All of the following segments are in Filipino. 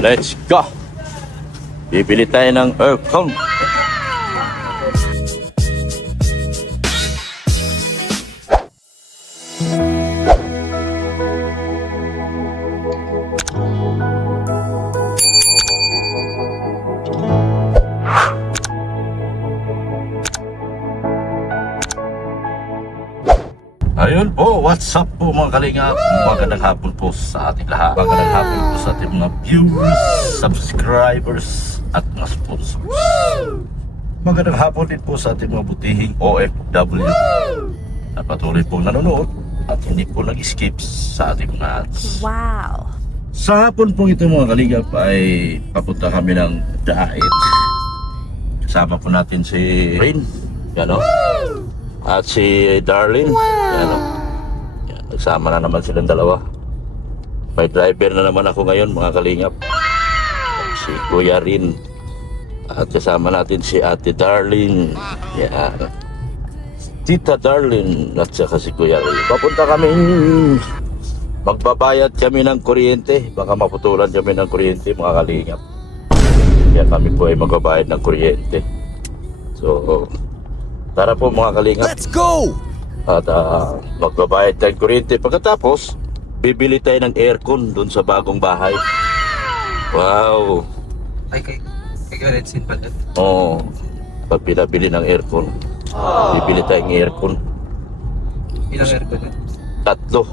Let's go! Bibili tayo ng aircon. Ayun po, what's up po mga kalingap? Magandang hapon po sa ating lahat. Magandang hapon po sa ating mga viewers, subscribers, at mga sponsors. Magandang hapon din po sa ating mga butihing OFW na patuloy po nanonood at hindi po nag-skip sa ating mga ads. Wow! Sa hapon po ito mga kalingap ay papunta kami ng diet. Kasama po natin si Rain, ano? At si Darlene. Ano? Yan, nagsama na naman silang dalawa. May driver na naman ako ngayon mga kalingap. Si Kuya Rin. At kasama natin si Ate Darlene. Yan. Tita Darlene at saka si Kuya Rin. Papunta kami. Magbabayad kami ng kuryente. Baka maputulan kami ng kuryente mga kalingap. Kaya kami po ay magbabayad ng kuryente. So, tara po mga kalingap. Let's go! At magbabayad tayo ng kuryente. Pagkatapos, bibili tayo ng aircon dun sa bagong bahay. Wow! Ay, kay Red Sin pala. Oo. Pag pinabili ng aircon, bibili tayo ng aircon. Ilang aircon yun? 3.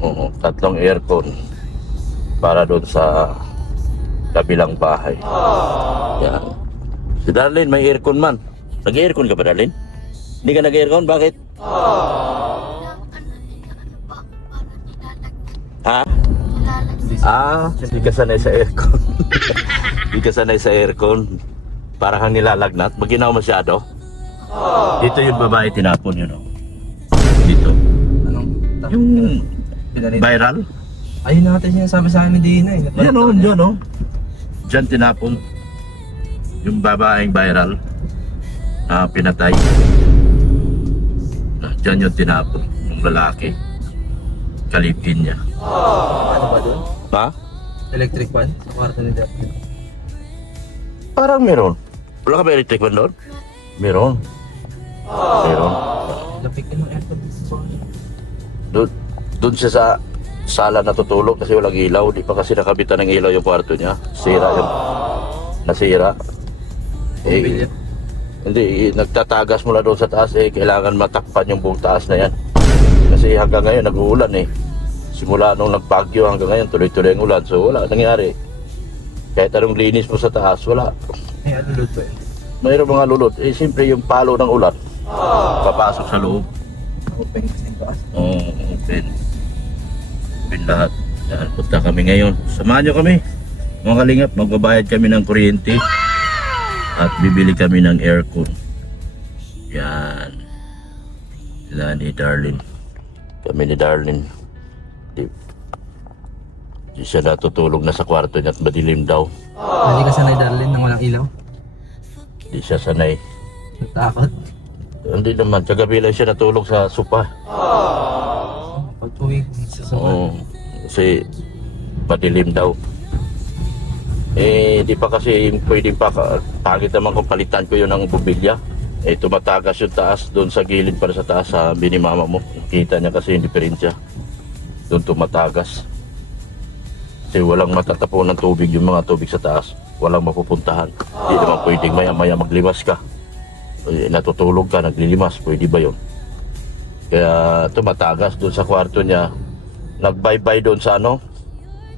Oo, 3 aircon. Para dun sa kabilang bahay. Yan. Si Darlene, may aircon man. Nag-aircon ka ba, Darlene? Hindi ka nag-aircon? Bakit? Ha? Hindi ka sanay sa aircon. Hindi ka sanay sa aircon. Para kang nilalagnat. Maginaw masyado. Dito yung babae tinapon yun. Oh. Dito. Anong? Yung Pinalito. viral. Ayun natin sinasabi sa amin din na eh. Yan o, dyan o. Dyan tinapon. Yung babaeng viral. Pinatay. Dyan yung tinapon. Yung lalaki. Kalipin niya. Ano ba doon? Ha? Electric fan? Sa kwarto ni Dad. Parang meron. Wala ka ba electric fan doon? Meron. Meron. Lapik ka ng aircon. Doon siya sa sala natutulog kasi walang ilaw. Di pa kasi nakabitan ng ilaw yung kwarto niya. Sira yung nasira. Bumbilya. Hindi, nagtatagas mula doon sa taas eh. Kailangan matakpan yung buong taas na yan. Kasi hanggang ngayon nag-uulan eh. Simula nung nagbagyo hanggang ngayon tuloy-tuloy ang ulan. So wala nangyari. Kahit anong linis mo sa taas, wala. Ay, ano lulod ba yun? Mayroong mga lulot. Eh siyempre yung palo ng ulan. Papasok sa loob. Open kasi yung taas. Open. Open lahat. Yan, punta kami ngayon. Samahan nyo kami. Mga kalingap, magbabayad kami ng kuryente. At bibili kami ng aircon. Yan. Sila ni Darlene. Kami ni Darlene. Di siya natutulog na sa kwarto niya at madilim daw. Hindi ka sanay Darlene nang walang ilaw? Di siya sanay. Natakot? Hindi naman. Kagabi lang siya natulog sa sopa. Pag uwi, Oo. Kasi madilim daw. Eh, di pa kasi pwedeng pa. Pangit naman kung palitan ko yun ng bubilya. Eh, tumatagas yung taas doon sa gilid para sa taas sa binimama mo. Kita niya kasi yung diferensya. Doon tumatagas. Kasi walang matatapon ng tubig yung mga tubig sa taas. Walang mapupuntahan. Hindi naman pwedeng maya-maya maglimas ka. Eh, natutulog ka, naglilimas. Pwede ba yun? Kaya tumatagas doon sa kwarto niya. Nagbaybay doon sa ano?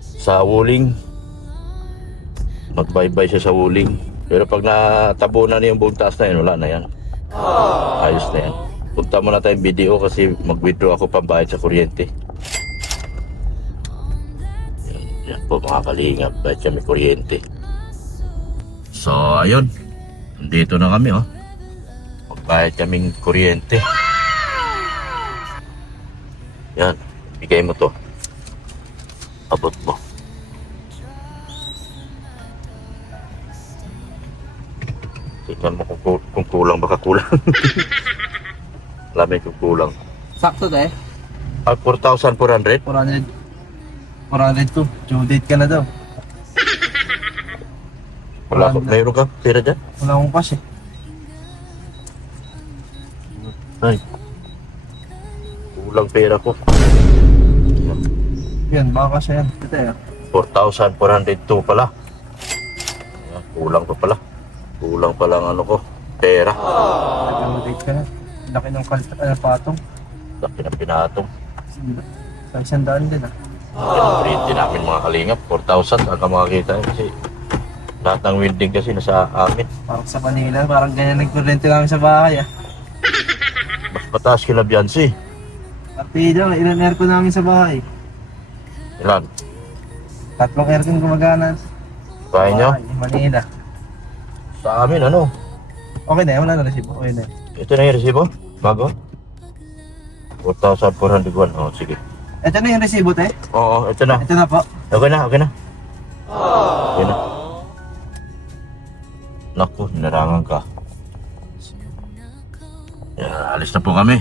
Sa wuling. Magbaybay siya sa wuling. Pero pag natabunan niya yung buong taas na yan, wala na yan. Ayos na yan. Punta muna tayong video kasi mag-withdraw ako pambayad sa kuryente. Yan po mga kalingap, bayad kami kuryente. So ayun, nandito na kami oh. Magbayad kaming kuryente. Yan, bigay mo to. Abot mo. Tingnan mo kung kulang, baka kulang. Alam mo kung kulang. sakto dahil. 4,400? 400. 402. Due date ka na daw. Wala ka, mayroon ka pera dyan? Wala akong cash eh. Ay. Kulang pera ko. Yan, baka cash yan. Ito eh. 4,402 pala. Ayan, kulang pa pala. Kulang pa lang ano ko, pera. Due date ka na. Laki ng patong. Laki na pinatong. Sa 100 din ah. Pinaprint namin mga kalingap. 4,000 ang makakita kasi lahat ng welding kasi nasa amin. Parang sa Manila, parang ganyan nagkurente namin sa bahay ah. Mas mataas kila Biansi. Partido, ilan aircon namin sa bahay. Ilan? 3 aircon gumagana. Kaya nyo? Manila. Sa amin ano? Okay na, wala na resibo. Okay na. Ito na yung resibo? Bago? 4,401. Oh, sige. Ito na yung resibo, te. Oo, ito na. Ito na po. Okay na, okay na. Okay na. Naku, hinarangan ka. Yan, alis na po kami.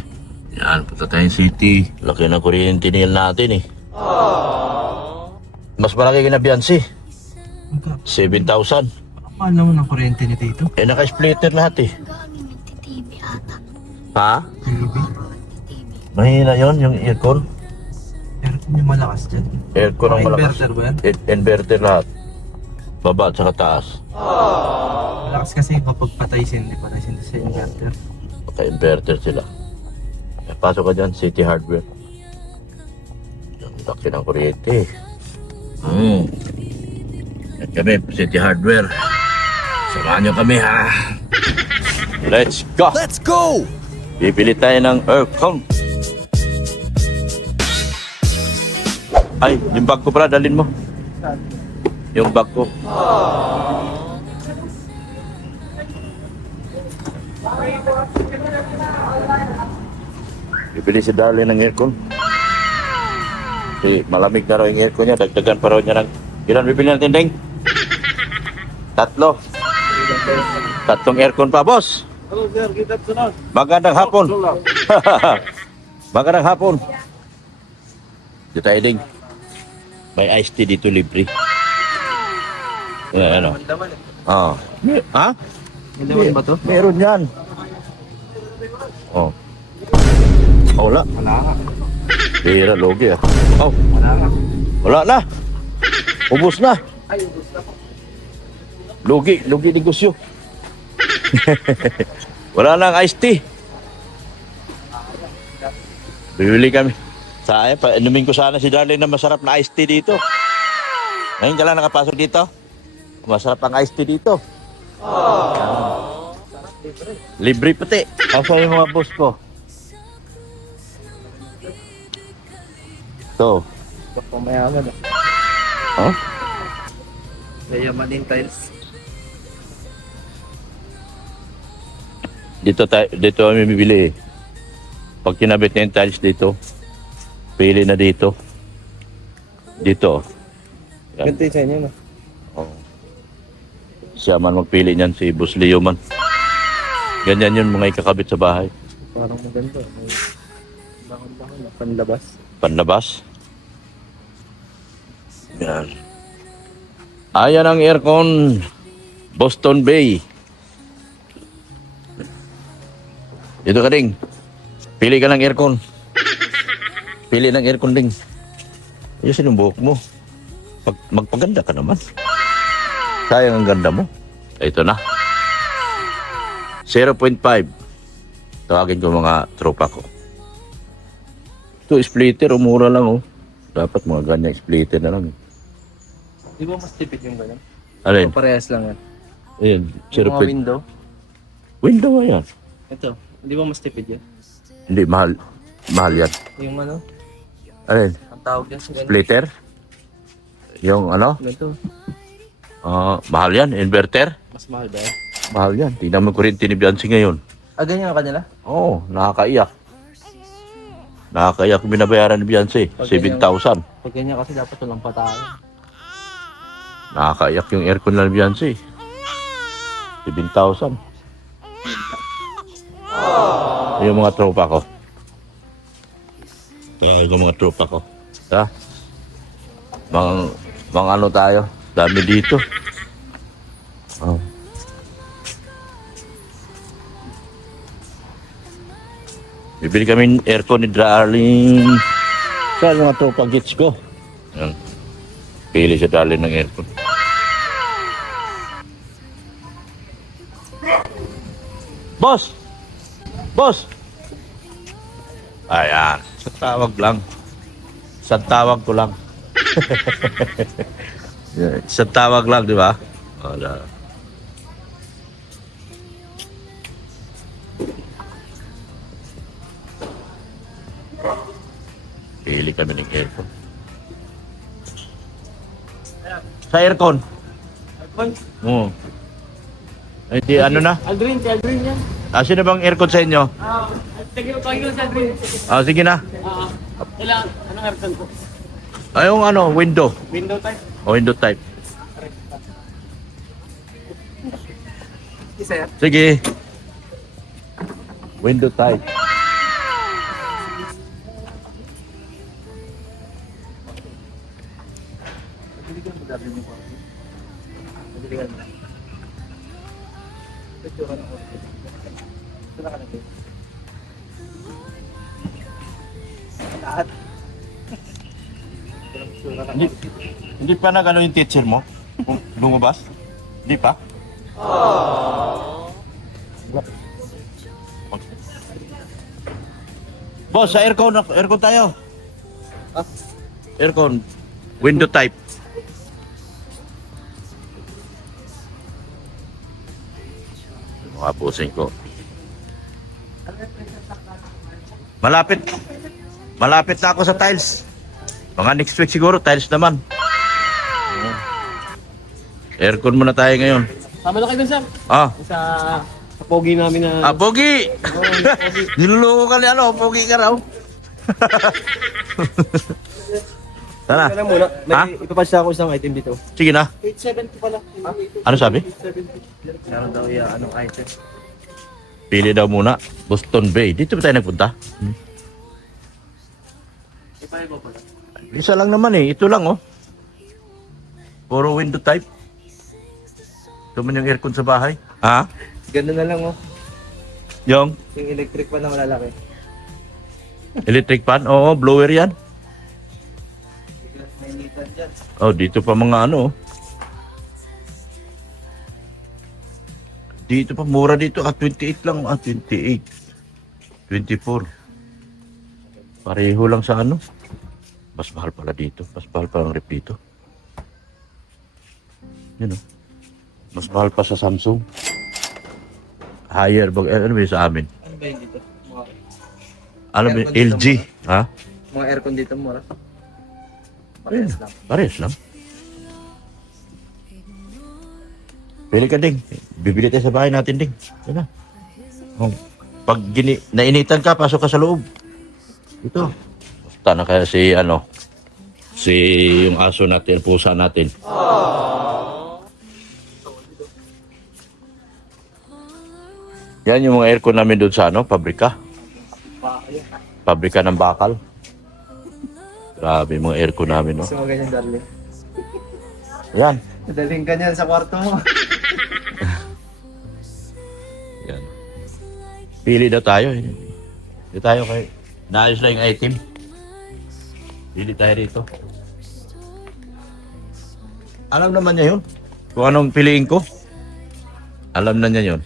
Yan, punta tayong city. Laki na kuryente nil natin eh. Mas malaki ka na Biansi. 7,000. Mahal naman ang kuryente ni Tito. Eh, naka-splitter lahat eh. TV ata. Ha? TV. Mahina yon yung aircon. Aircon yung malakas dyan. Aircon ang malakas. Inverter ba yan? Inverter lahat. Baba at saka taas. Malakas kasi kapag patay sindi sa inverter. Naka-inverter sila. Eh, pasok ka dyan, City Hardware. Ang laki ng kuryente. At kami, City Hardware. Samahan nyo kami ha. Let's go! Let's go! Bibili tayo ng aircon. Ay, yung bag ko pala, dalhin mo. Yung bag ko. Bibili si Darlene ng aircon. Kasi malamig na raw yung aircon niya. Dagdagan pa raw niya ng... Ilan bibili natin, Deng? 3. 3 aircon pa, boss. Hello sir, kita sunod. Magandang hapon. Magandang hapon. Dito tayo, Deng. May iced tea dito libre. Ano? Mandaman eh. Ah. Ha? Mandaman ba to? Meron yan. Oh. Oh, wala. Wala nga. Bira, logi ah. Oh, Wala nga. wala na. Ubus na. Ay, gusto ko. Lugi negosyo. Wala nang iced tea. Bibili kami. Sayang, inumin ko sana si Darlene na masarap na iced tea dito. Ngayon ka lang nakapasok dito. Masarap ang iced tea dito. Libre pati. Asa yung mga boss ko? So, Ito po mayaman eh. oh? Mayaman din tiles. Dito kami bibili. Pag kinabit na yung tiles dito, pili na dito. Dito. Yan. Ganito yung sa inyo no? Oh. Siya man magpili niyan, si Boss Leo man. Ganyan yun mga ikakabit sa bahay. Parang maganda. May bangon-bangon na panlabas. Panlabas. Yan. Ayan ang aircon. Boston Bay. Dito ka, Ding. Pili ka ng aircon. Pili ng aircon, Ding. Ayusin yung buhok mo. Magpaganda ka naman. Sayang ang ganda mo. Ito na. 0.5. Tawagin ko mga tropa ko. Ito, splitter. Umura lang, oh. Dapat mga ganyang splitter na lang. Di ba mas tipid yung ganyan? Alin? O parehas lang yan. Ayun, Yung mga 0.5. window. Window, ayan. Ito. Di ba mas tipid yan? Hindi, mahal. Mahal yan. Yung ano? Alin? Ang tawag yan sa ganyan. Splitter? Yung ano? Ganito. Mahal yan. Inverter? Mas mahal ba yan? Mahal yan. Tingnan mo kuryente ni Bianci ngayon. Ah, ganyan ang kanila? Oo, nakakaiyak. Nakakaiyak binabayaran ni Bianci. 7,000. Pag ganyan kasi dapat walang patayan. Nakakaiyak yung aircon lang ni Bianci. 7,000. Yung mga tropa ko. Kaya yung mga tropa ko. Ha? Mga ano tayo. Dami dito. Oh. Bibili kami aircon ni Darling. Saan mga tropa gits ko? Yan. Pili si Darling ng aircon. Boss! Boss! Ayan. Sa tawag lang. Sa tawag ko lang. Sa tawag lang, di ba? Wala. Pili kami ng aircon. Sa aircon? Aircon? Oo. Eh di ano na? Aldrin yan. Sino bang aircon sa inyo? Sige, panginoon sa Aldrin. Sige na. Kailangan, anong aircon po? Yung ano, window. Window type? O window type. Isa yan? Sige. Window type. Hindi pa nagano yung teacher mo? Lumabas? Hindi pa? Boss, sa aircon tayo. Aircon. Window type. Mga pusing ko. Malapit na ako sa tiles. Mga next week siguro, tiles naman. Aircon muna tayo ngayon. Tama na kayo dun, sir. Sa pogi namin na... Pogi! Niluloko ka ni ano, pogi ka raw. Tara. Kailan muna, Ha? may ipapasya ako isang item dito. Sige na. 870 pala. Ano sabi? 870. Meron daw yung anong item. Pili daw muna. Boston Bay. Dito ba tayo nagpunta? Ipaiba pala. Isa lang naman eh. Ito lang oh. Puro window type. Ito man yung aircon sa bahay. Ha? Ganda na lang, oh. Yung Yung electric pa na malalaki. electric fan? Oo, blower yan. May litan dyan. Oh, dito pa mga ano oh. Dito pa, mura dito. 28 lang. 28. 24. Pareho lang sa ano. Mas mahal pala dito. Mas mahal pa ang rep dito. Yun oh. Mas mahal pa sa Samsung. Higher. Ano ba yun sa amin? Ano ba yun dito? Ano ba yun? LG. Ha? Mga aircon dito, mura. Parehas lang. Parehas lang. Pili ka ding. Bibili tayo sa bahay natin ding. Yan na. Oh. Pag nainitan ka, pasok ka sa loob. Ito. Basta na kaya si yung aso natin, pusa natin. Yan yung mga aircon namin doon sa pabrika. Pabrika ng bakal. Grabe yung mga aircon namin, no? Gusto mo ganyan, darling. Yan. Daling ka niyan sa kwarto mo. Yan. Pili na tayo. Pili tayo kay naayos lang yung item. Pili tayo rito. Alam naman niya yun. Kung anong piliin ko. Alam na niya yun.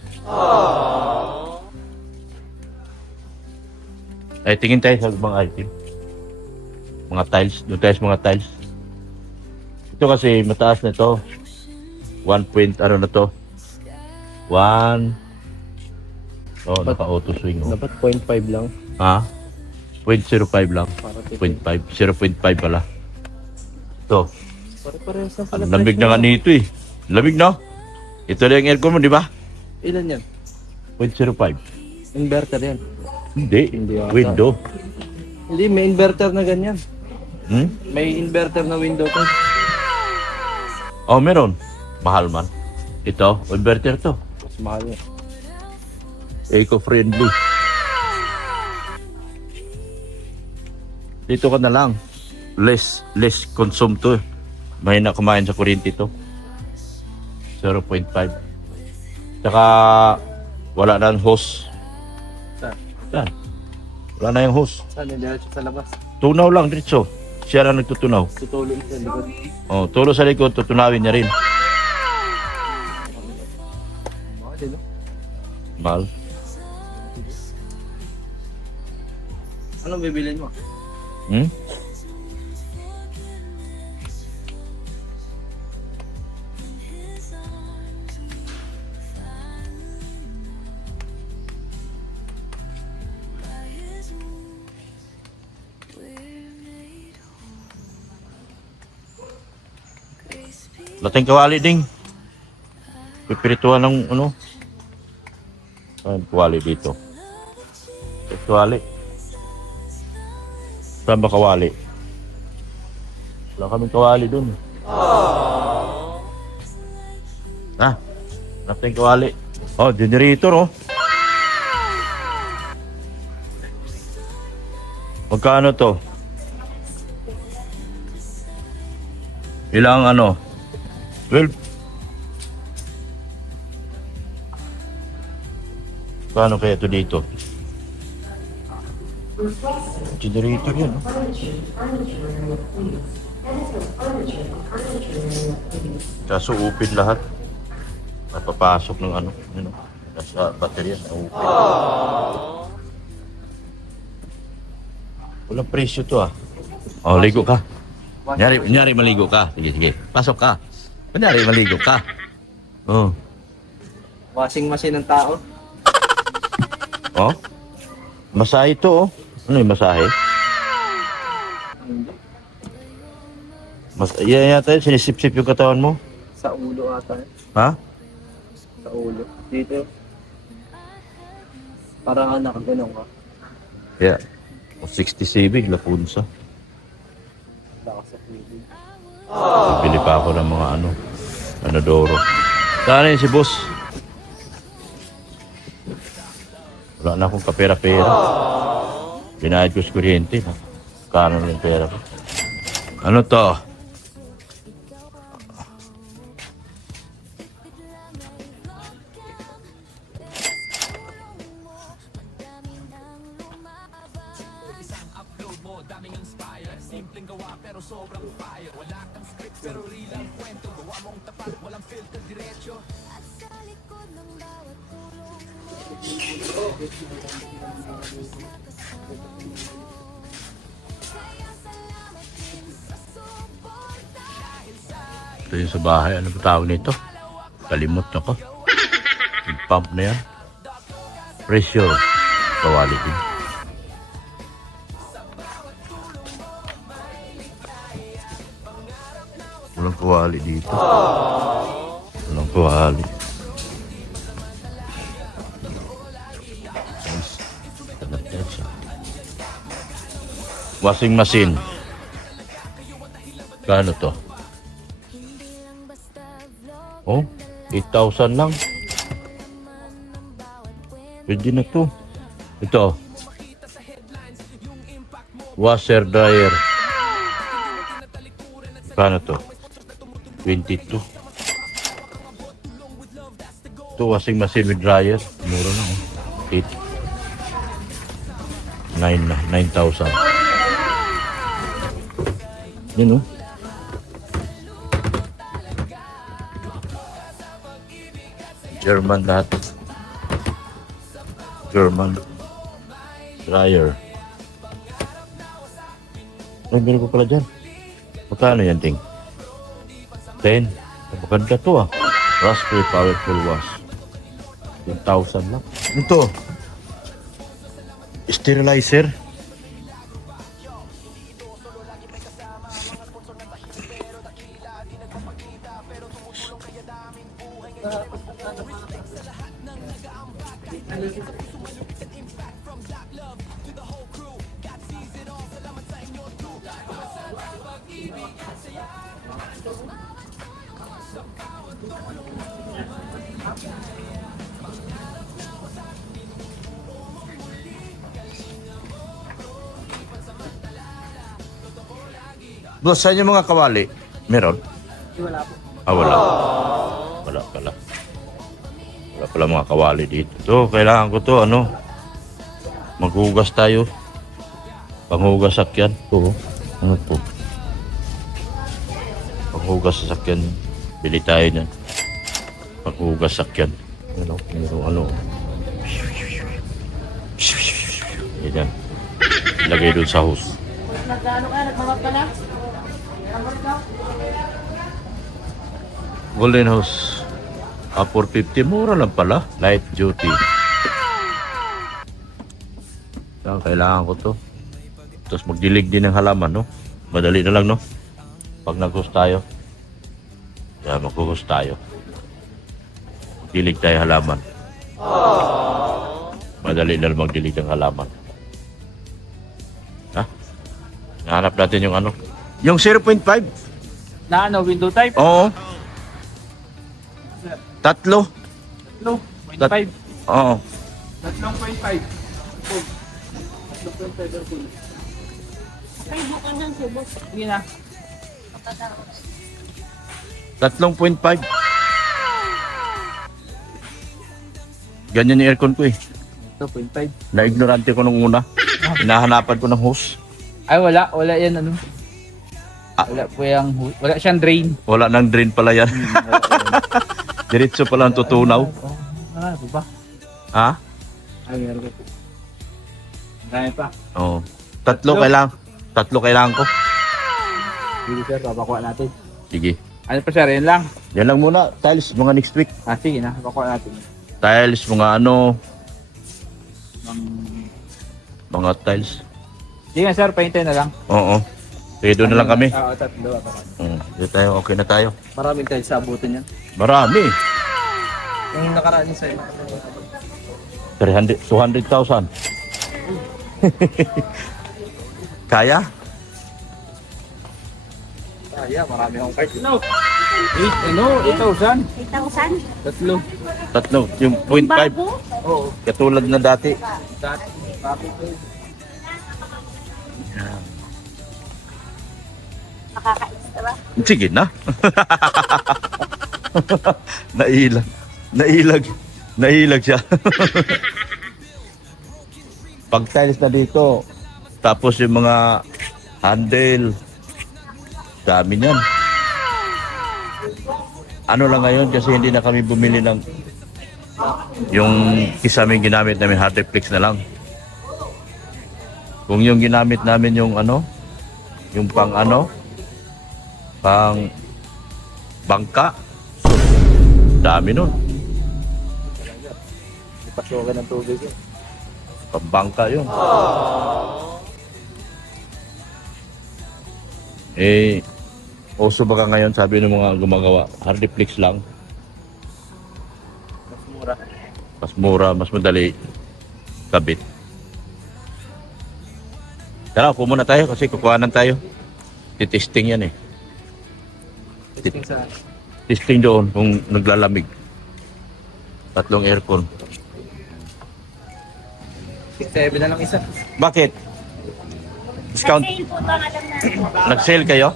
Ay, tingin tayo sa mga item. Mga tiles. Doon tayo sa mga tiles. Ito kasi mataas na ito. 1 point, ano na to? 1. Oh, naka-auto swing. Oh. Dapat 0.5 lang. Ha? 0.05 lang. Para 0.5. 0.5 pala. Ito. Pare-parehas lang pala. Ang lamig na nga nito eh. Lamig na. Ito na yung aircon mo, di ba? Ilan yan? 0.05. Inverter yan. Hindi. Hindi ata. Window. Hindi, may inverter na ganyan. Hmm? May inverter na window to. Oh, meron. Mahal man. Ito, inverter to. Mas mahal yan. Eco-friendly. Dito ka na lang. Less consume to. Mahina kumain sa kuryente to. 0.5. Tsaka wala na ang hose. Saan? Wala na yung hose. Saan yung diretso sa labas? Tunaw lang, diretso. Siya lang nagtutunaw. Tutulong sa likod. Oh, tulo sa likod, tutunawin niya rin. Mga din, no? Mahal. Anong bibilin mo? Hmm? Lating kawali ding. Pipirituan ng ano. Saan kawali dito? Kawali. Saan ba kawali? Wala kaming kawali dun. Ah, lating kawali. Oh, generator oh. Magkano to? Ilang ano? 12. Paano kaya ito dito? Generator yan. Kaso upid lahat. Napapasok ng ano. Nasa baterya. Upid. Walang presyo to ah. Oh, ligo ka. Kunyari maligo ka. Sige. Pasok ka. Kunyari maligo ka. Oh. Washing machine ng tao. Oh. Masahe ito oh. Ano yung masahe? Yan yata yun. Sinisip-sip yung katawan mo. Sa ulo ata. Ha? Sa ulo. Dito. Parang anak, ganun ka. Yeah. 67, Lapunsa. Lakas sa pwede. Bibili pa ako ng mga ano. Anodoro. Saan yun si boss? Wala na akong kapera-pera. Binayad ko sa kuryente. Kano na yung pera ko. Ano to? Ito yung sa bahay. Ano ba tawag nito? Kalimot na ko. Yung pump na yan. Pressure. Kawali din. Walang kawali dito. Walang kawali. Washing machine. Kano to? Oh, 8,000 lang. Pwede na to. Ito. Washer dryer. Kano to? 22. Ito washing machine with dryer. Mura na oh. 9,000. Yun oh. German lahat. German dryer. Ay, meron ko pala dyan. Magkano yan, ting? 10. Maganda to ah. Raspberry Powerful Wash. 10,000 lang. Ito. Sterilizer. Boss, saan yung mga kawali? Meron? Wala po. Ah, wala. Wala pala. Wala pala mga kawali dito. So, kailangan ko to, ano, maghugas tayo. Panghugas sakyan. Oo. Ano po? Panghugas sa sakyan. Bili tayo niyan. Panghugas sakyan. Ano. Yan. Ilagay doon sa hose. Nagano ka? Nagmamap ka na? Golden hose. 450. Mura lang pala. Light duty. Yan, kailangan ko to. Tapos magdilig din ng halaman, no? Madali na lang, no? Pag nag-hose tayo. Yan, mag-hose tayo. Magdilig tayo halaman. Madali na lang magdilig ng halaman. Ha? Nahanap natin yung ano? Yung 0.5. Na ano, window type? Oo. Tatlo. 3.5. Oo. 3.5. 3.5. Ay, bukan ng subok. Sige na. 3.5. Ganyan yung aircon ko eh. 2.5. Na-ignorante ko nung una. Hinahanapan ko ng hose. Ay, wala. Wala yan, ano. Ah. Wala po yung, wala siyang drain. Wala nang drain pala yan. Diretso pala ang tutunaw. Ah, ano ba? Ha? Ay, meron ko. Marami pa. Oo. Tatlo kailangan ko. Sige sir, babakuha natin. Sige. Ano pa sir, yun lang. Yan lang muna. Tiles mga next week. Ah, sige na, babakuha natin. Tiles mga ano. Um, Mga tiles. sige nga sir, paintay na lang. Oo. Sige, doon na lang kami. Oo, tatlo. Dito tayo. Okay na tayo. Maraming tayo sa abutin yan. Marami. Yung nakaraan niya sa'yo. 200,000. Kaya? Kaya, marami akong card. No! 8,000. 8,000? Tatlo. Yung 0.5. Bago? Oo. Katulad na dati. Dati. Bakit ko? Makaka-extra? Sige na. Nailag siya. Pag tiles na dito, tapos yung mga handle, dami niyan. Ano lang ngayon kasi hindi na kami bumili ng yung kisaming ginamit namin hard reflex na lang. Kung yung ginamit namin yung ano, yung pang ano, pang bangka, dami nun. Ipasukan ng tubig yun. Pambangka yun. Eh, uso baka ngayon sabi ng mga gumagawa, hardiplex lang. Mas mura. Mas mura, mas madali kabit. Tara, upo muna tayo kasi kukuhanan tayo. Titesting yan eh. Testing sa... Testing doon kung naglalamig. 3 aircon. 6.7 na lang isa. Bakit? Discount? Sale po ito, alam na. Nag-sale kayo?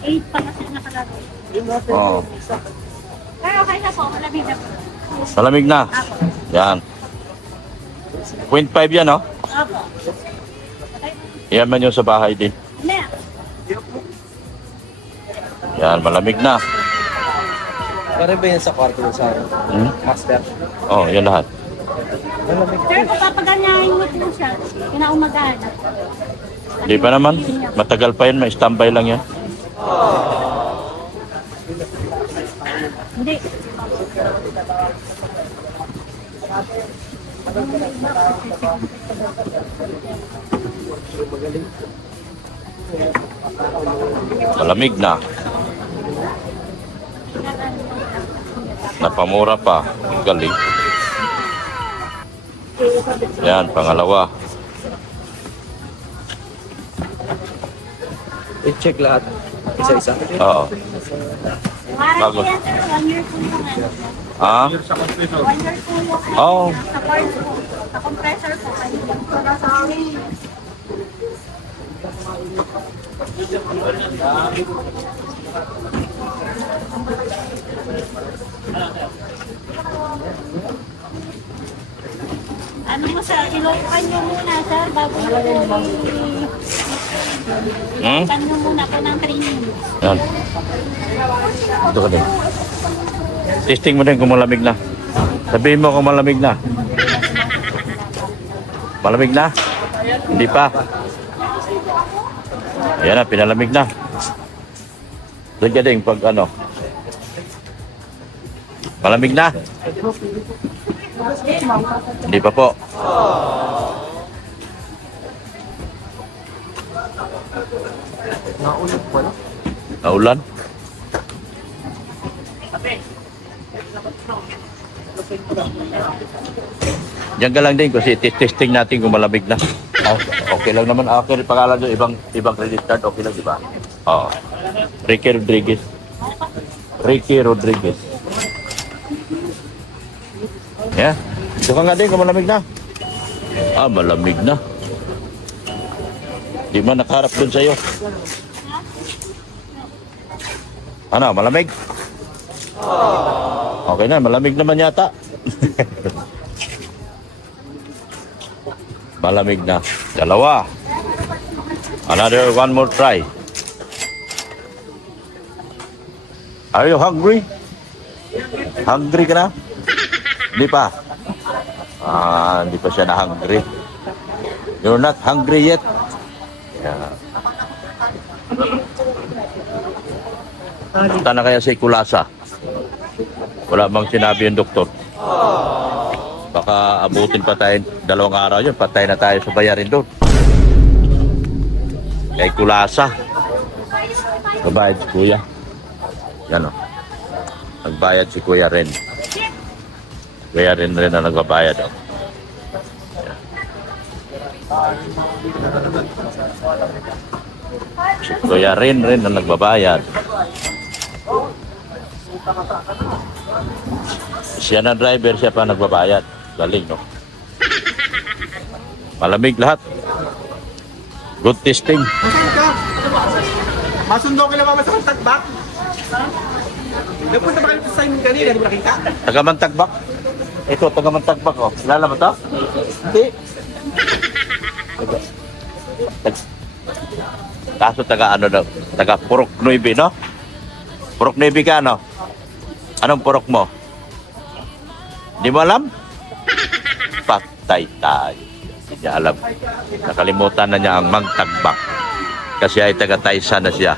8 pa kasi nakalagay. Oo. Pero okay na po, malamig na po. Malamig na. Apo. Yan. 0.5 yan, oh. Apo. Iyaman nyo sa bahay din. Ano yan? Yan, malamig na. Pare ba yan sa kwarto sa master? Oh, yan lahat. Sir, kung papaganyahin mo po siya, kinaumagahan. Di pa naman. Matagal pa yun. May standby lang yan. Hindi. Malamig na. Napamura pa. Ang galing. Yan, pangalawa. I-check lahat. Isa-isa. Oo. Warranty yan, sir. 1 year po yung ano. Ah? 1 year po yung Oo. sa cord po. Sa compressor po. Sa Ano mo sir, ilokan nyo muna sir, bago nyo Hmm? ilokan nyo muna po ng training. Yan. Ito ka din. Testing mo din kung malamig na. Sabihin mo kung malamig na. Malamig na? Hindi pa. Ayan na, pinalamig na. Doon ka din pag ano. Malamig na? Hindi pa po. Naulan? Diyan ka lang din kasi testing natin kung malamig na. Ah, okay lang naman. Okay, pangalan nyo, ibang credit card, okay lang, di ba? Oo. Ricky Rodriguez. Ricky Rodriguez. Yeah. Ito ka nga din kung malamig na. Ah, malamig na. Di man nakaharap dun sa'yo. Ano, malamig? Okay na, malamig naman yata. Malamig na. Dalawa. Another one more try. Are you hungry? Hungry ka na? Hindi pa. Ah, hindi pa siya na hungry. You're not hungry yet. Yeah. Punta na kaya sa Ikulasa. Wala bang sinabi yung doktor? Baka abutin pa tayo 2 araw yun. Patay na tayo sa bayarin doon. Kay Ikulasa. Nabayad si Kuya. Yan o. Nagbayad si Kuya Ren. Kuya Ren na nagbabayad o. Si Kuya Ren na nagbabayad. Siya na driver, siya pa nagbabayad. Galing, no? Malamig lahat. Good testing. Saan ka? Masundo ka na mama sa tagbak? Nagpunta ba kayo sa Simon kanina? Di mo nakita? Taga-Mantagbak. Ito, taga-Mantagbak, oh. Kilala mo to? Hindi. Kaso taga ano daw? Taga Purok Nueve, no? Purok Nueve ka, no? Anong purok mo? Di mo alam? Patay tayo. Hindi niya alam. Nakalimutan na niya ang Mantagbak. Kasi ay taga-Taysa na siya.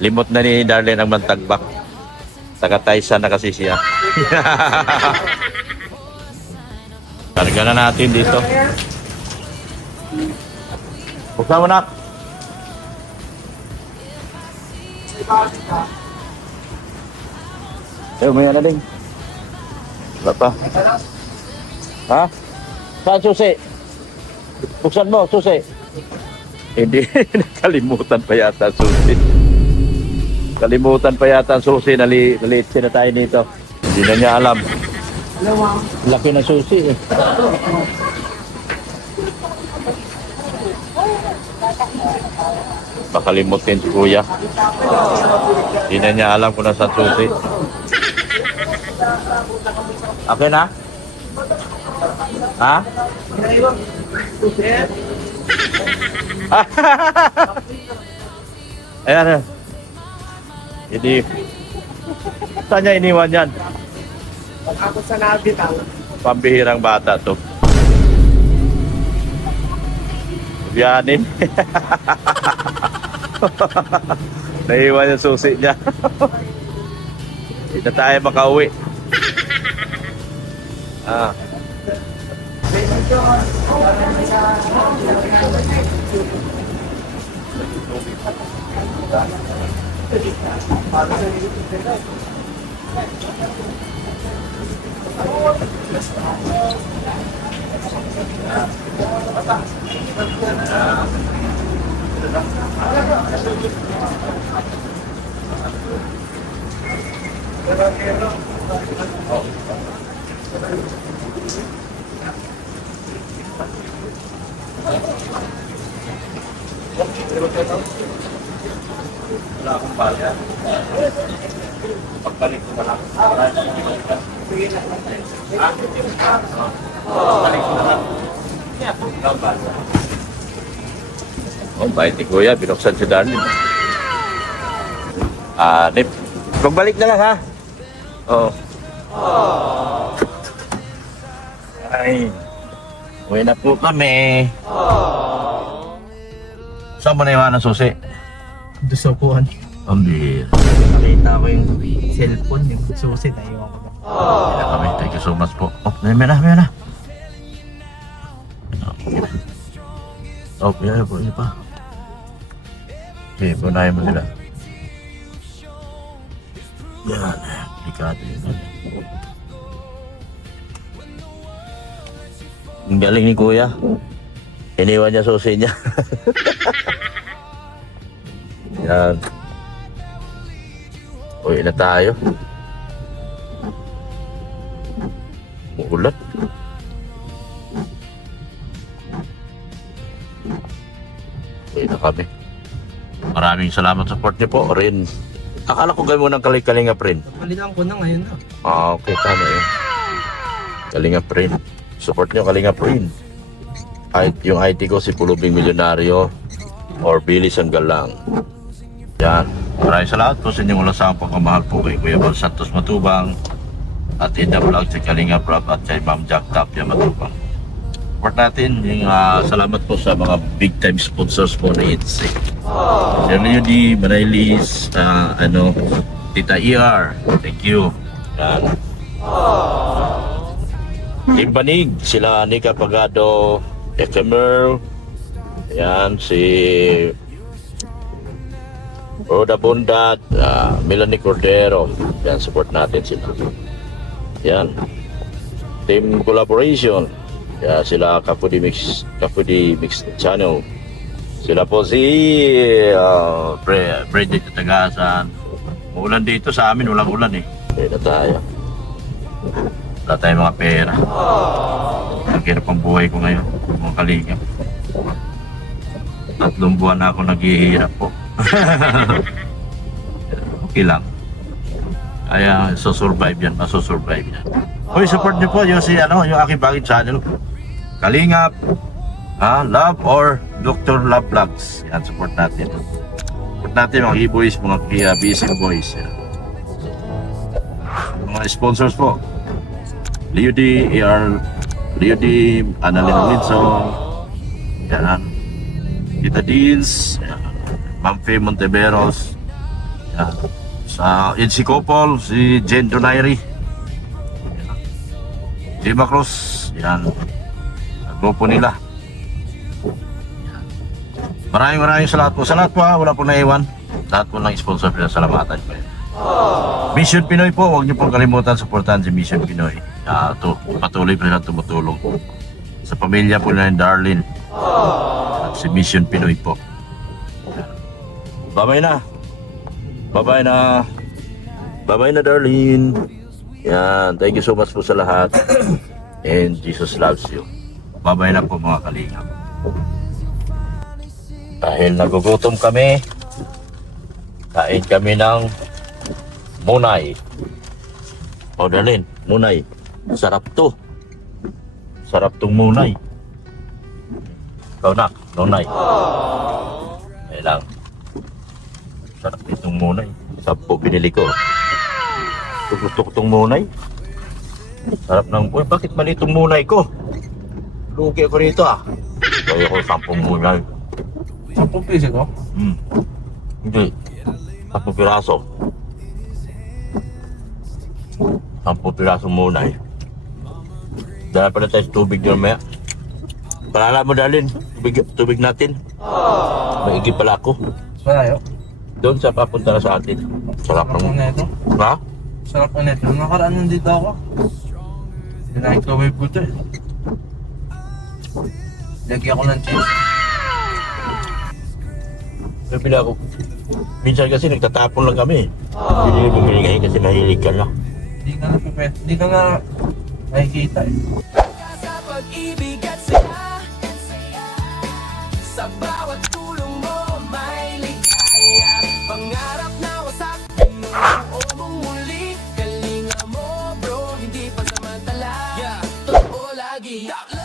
Limot na ni Darlene ang Mantagbak. Taga-Taysa na kasi siya. Karga na natin dito. Buksan mo na. May ano din. Wala pa. Ha? Saan susi? Buksan mo, susi. Hindi, kalimutan pa yata susi. Kalimutan pa yata ang susi. Nalitsi na tayo nito. Hindi na niya alam. Laki na susi eh. Makalimutin si Kuya. Hindi na niya alam kung nasa susi. Okay na? Ha? Ayan. Hindi. Saan niya iniwan yan? Pag-akot sa nabit ang Pambihirang bata to. Biyanin. Naiwan yung susi niya. Hindi na tayo makauwi. Ah. Wala akong bayad. Pagbalik ko na lang. Pagbalik ko na lang. Oh, bait ni Kuya. Binuksan si Darlene. Nip. Pagbalik na lang, ha? Oo. Ay. Uwi na po kami. Saan mo na iwan ang susi? Doon sa upuan. Ambir. Nakita ko yung cellphone, yung susi na iwan ko na. Kaya kami. Thank you so much po. Oh, may na. Oh, yan po. Ini pa. Okay, punahin mo sila. Yan. Delikado yun. Ang galing ni Kuya. Iniwan niya susi niya. Yan. Uwi na tayo. Muulat. Uwi na kami. Maraming salamat sa support niyo po. Rin. Akala ko gawin mo ng Kalinga Print. Palitan ko na ngayon na. Okay, tama yun. Kalinga Print. Support nyo Kalinga Print. Yung IT ko si Pulubing Milyonaryo or Billy Sanggalang. Yan. Maraming salamat po sa inyong ulasang pagmamahal po kay Kuya Bal Santos Matubang at Ida Vlog sa Kalinga Vlog at kay Ma'am Jack Tapia Matubang. Support natin yung salamat po sa mga big time sponsors po na ITSE. Si Leody, Manailis, Tita ER. Thank you. Yan. Team Banig, sila Nika Pagado, Efemer, yan, si Roda Bundat, Melanie Cordero, yan, support natin sila. Yan. Team Collaboration, yan, sila Kapudi Mix Channel. Sila po si Bridget Tagasan. Uulan dito sa amin, walang ulan eh. Kaya na tayo. Wala tayong mga pera. Ang hirap ang buhay ko ngayon, mga kalingap. 3 buwan na ako naghihirap po. Okay lang. Kaya susurvive yan, masusurvive yan. Hoy, support niyo po yung yung aking bagay channel. Kalingap, Love or Dr. Love Vlogs. Yan, support natin. Support natin mga e-boys, mga busy boys. Yan. Mga sponsors po. Leody, Leody, Annalyn Wilson, yan, Tita Deals, Ma'am Faye Monteveros, yan, sa Edsi Copol, si Jen Donairi, Dima Cruz, yan, grupo nila. Yan. Maraming salamat po. Sa lahat po wala po naiwan. Lahat po ng sponsor nila, salamatan po yan. Mission Pinoy po, huwag niyo pong kalimutan supportahan si Mission Pinoy. Patuloy pa silang tumutulong sa pamilya po na yung Darlene at si Mission Pinoy po. Bye-bye na Darlene. Yan, thank you so much po sa lahat and Jesus loves you. Bye-bye na po mga kalingap. Dahil nagugutom kami, kain kami ng Munay. O Darlene, Munay. Sarap to. Sarap tong Munay. Ikaw na, Munay. Ayan lang. Sarap itong Munay. 10 binili ko. Gusto ko itong Munay. Sarap ng... Uy, bakit mali itong Munay ko? Lugi ako rito Kaya ko 10 Munay. 10 piso ko? Hindi. 10 piraso. 10 piraso Munay. Dala pala tayo sa tubig doon maya. Palala mo Darlene, tubig natin. May igib pala ako. Malayo? Doon sa papunta na sa atin. Sarap Sarap ng... na ito. Ha? Sarap na ito. Nung nakaraan nandito ako. Sinakikaway ko ito eh. Lagyan ko ng cheese. Bibili ako. Minsan kasi nagtatapon lang kami. Hindi bumili ngayon kasi mahilig ka na. Hindi ka na nakikita eh. Sa pag-ibig at saya, sa bawat tulong mo lagi.